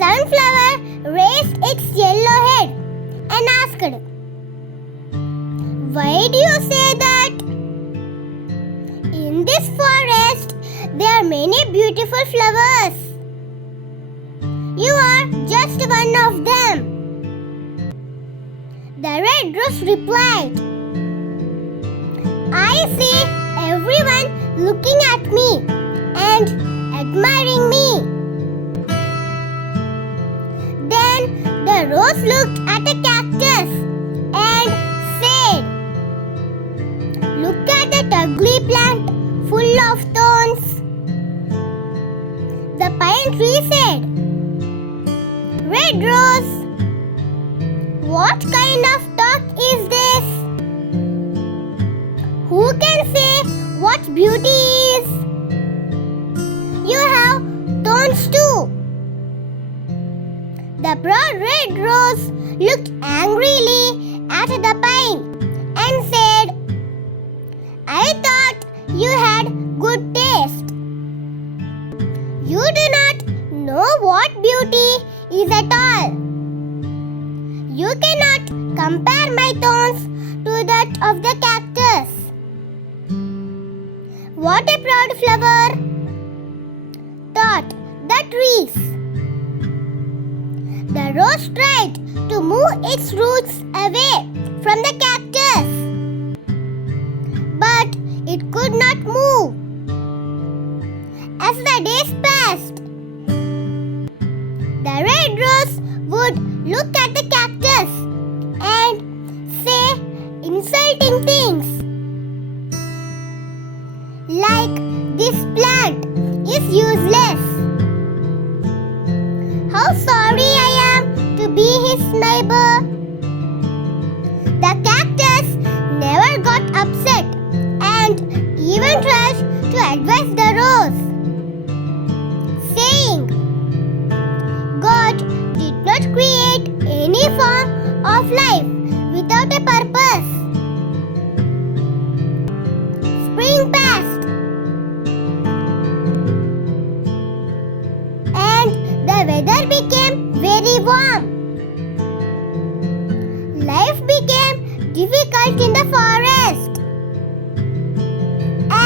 sunflower raised its yellow head and asked, "Why do you say that? In this forest, there are many beautiful flowers. You are just one of them." The red rose replied, "I see everyone looking at me and admiring me." Then the rose looked at a cactus and said, "Look at that ugly plant full of thorns." The pine tree said, "Red rose, what kind of talk is this? Who can say what beauty is? You have thorns too." The broad red rose looked angrily at the pine and said, "I thought you had good taste. You do not know what beauty is at all. You cannot compare my thorns to that of the cactus. What a proud flower," thought the trees. The rose tried to move its roots away from the cactus, but it could not move. As the days passed, the red rose would look at the cactus and say insulting things like, "This plant is useless. How sorry I am to be his neighbor." The cactus never got upset and even tried to advise the rose, saying, "God did not create any form of life without a purpose." Spring passed, and the weather became very warm. Life became difficult in the forest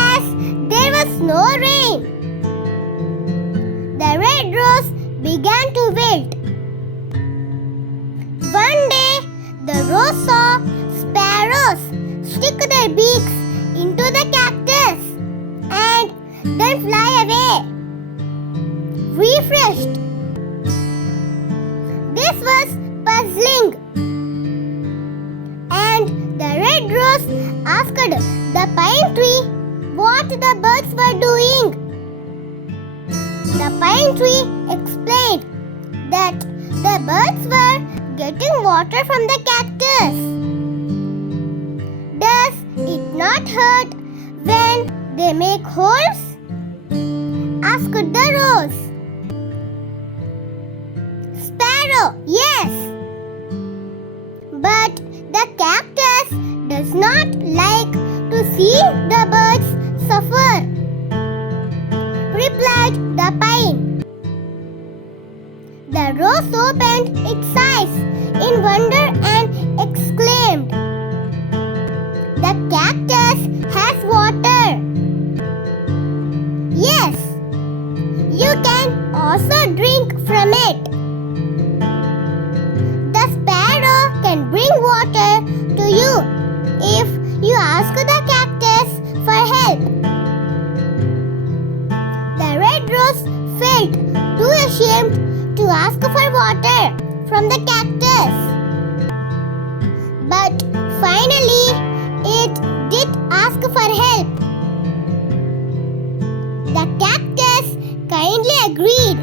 as there was no rain. The red rose began to wilt. One day, the rose saw sparrows stick their beaks into the cactus and then fly away, refreshed. This was puzzling, and the red rose asked the pine tree what the birds were doing. The pine tree explained that the birds were getting water from the cactus. "Does it not hurt when they make holes?" asked the rose. "Sparrow, yes. But the cactus does not like to see the birds suffer," replied the pine. The rose opened its eyes in wonder and exclaimed, "The cactus has water. Yes, you can also drink from it. The sparrow can bring water to you if you ask the cactus for help." The red rose felt too ashamed to ask for water from the cactus. But finally, it did ask for help. The cactus kindly agreed.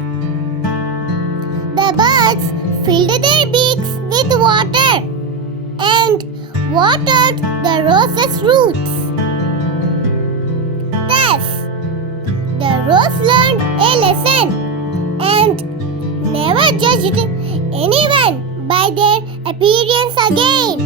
The birds filled their beaks with water and watered the rose's roots. Thus, the rose learned a lesson and never judged anyone by their appearance again.